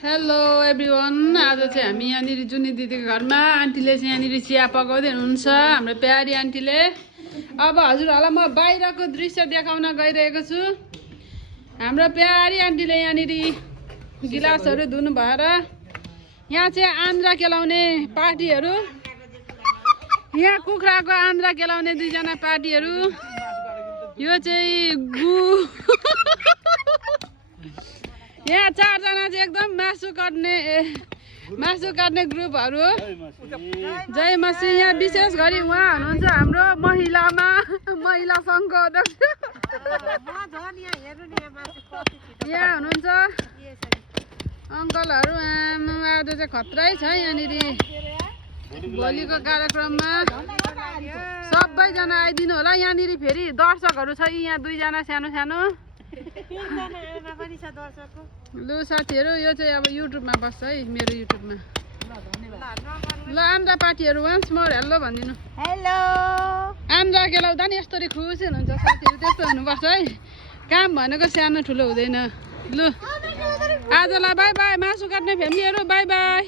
Hello everyone. आज चाहिँ हामी यहाँनिर जुनी दिदीको घरमा आन्टीले चाहिँ यहाँनिर चिया पकाउँदै हुनुहुन्छ हाम्रो प्यारी आन्टीले। अब हजुरहरूलाई म बाहिरको दृश्य देखाउन गइरहेको छु। हाम्रो प्यारी आन्टीले यहाँनिर गिलासहरू धुनु भएर यहाँ चाहिँ आन्द्रा केलाउने पार्टीहरू, यहाँ कुखुराको आन्द्रा केलाउने दुईजना पार्टीहरू, यो चाहिँ गु यहाँ चारजना चाहिँ एकदम मासु काट्ने ग्रुपहरू हो। जय मसी। यहाँ विशेष गरी उहाँ हुनुहुन्छ हाम्रो महिला सङ्घको अध्यक्ष यहाँ हुनुहुन्छ अङ्कलहरू। आज चाहिँ खत्रै छ यहाँनिर भोलिको कार्यक्रममा सबैजना आइदिनु होला। यहाँनिर फेरि दर्शकहरू छ यहाँ दुईजना सानो सानो। लु साथीहरू, यो चाहिँ अब युट्युबमा बस्छ है, मेरो युट्युबमा। ल आन्द्रा पार्टीहरू वान्स मोर हेलो भनिदिनु। हेलो। आन्द्रा केलाउँदा नि यस्तरी खुसी हुनुहुन्छ साथीहरू, त्यस्तो हुनुपर्छ है। काम भनेको सानो ठुलो हुँदैन। लु आजलाई बाई बाई, मासु काट्ने फ्यामिलीहरू बाई बाई।